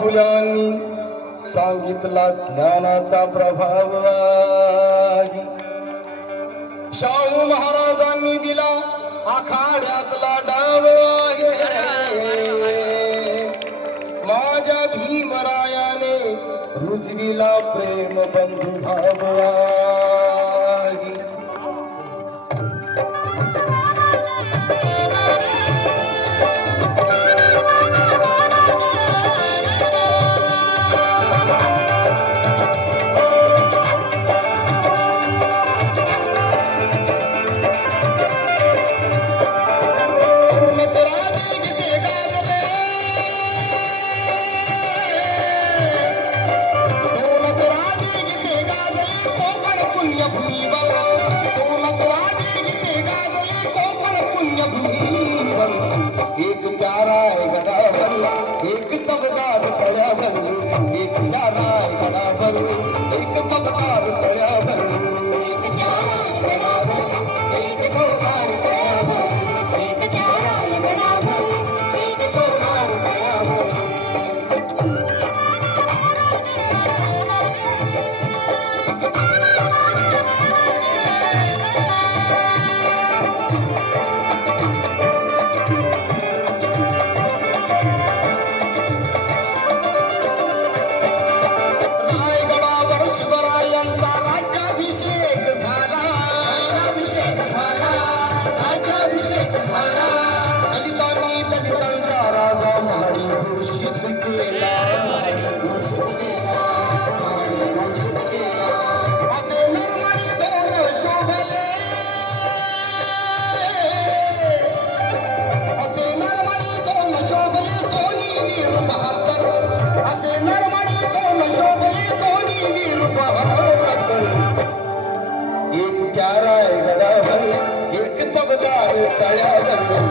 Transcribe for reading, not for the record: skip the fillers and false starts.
फुल्यांनी सांगितला ज्ञानाचा प्रभाव आहे. शाहू महाराजांनी दिला आखाड्यातला डाव आहे. माझ्या भीमरायाने रुजविला प्रेम बंधू भाव आहे. एक चाराय गडावर एक चमकार तळ्यावर एक चाराय गडावर एक चमकार तळ्यावर एक चाराय गडावर एक चमकार तळ्यावर एक चाराय गडावर एक चमकार तळ्यावर. एक चाराय गडावर एक चमकार तळ्यावर